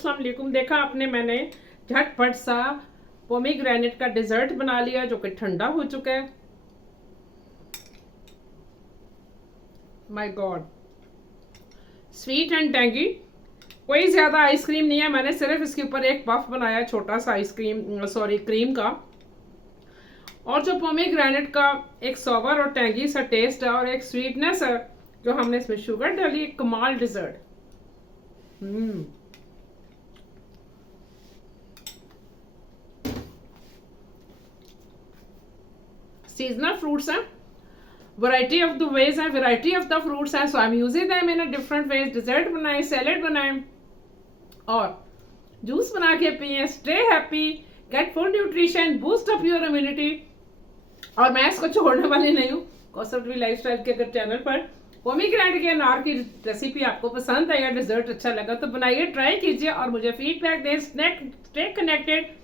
अस्सलाम वालेकुम। देखा आपने, मैंने झटपट सा पोमीग्रेनेट का डिज़र्ट बना लिया जो कि ठंडा हो चुका है। My God, sweet and tangy. कोई ज़्यादा आइसक्रीम नहीं है, मैंने सिर्फ इसके ऊपर एक पफ बनाया छोटा सा आइसक्रीम क्रीम का। और जो पोमीग्रेनेट का एक सोवर और टैंगी सा टेस्ट है और एक स्वीटनेस है जो हमने इसमें शुगर डाली, एक कमाल डिज़र्ट। सीजनल फ्रूट्स हैं, वैरायटी ऑफ द वेज है, वैरायटी ऑफ द फ्रूट्स हैं, so I am using them in a different ways. Dessert बनाएं, सैलेड बनाएं और जूस बना के पिए। Stay happy, get full nutrition, boost up your immunity. और मैं इसको छोड़ने वाली नहीं हूँ। कॉन्सेप्ट लाइफस्टाइल के अगर चैनल पर पोमीग्रेनेट के अनार की रेसिपी आपको पसंद आई या डिजर्ट अच्छा लगा तो बनाइए, ट्राई कीजिए और मुझे फीडबैक दें। Stay connected.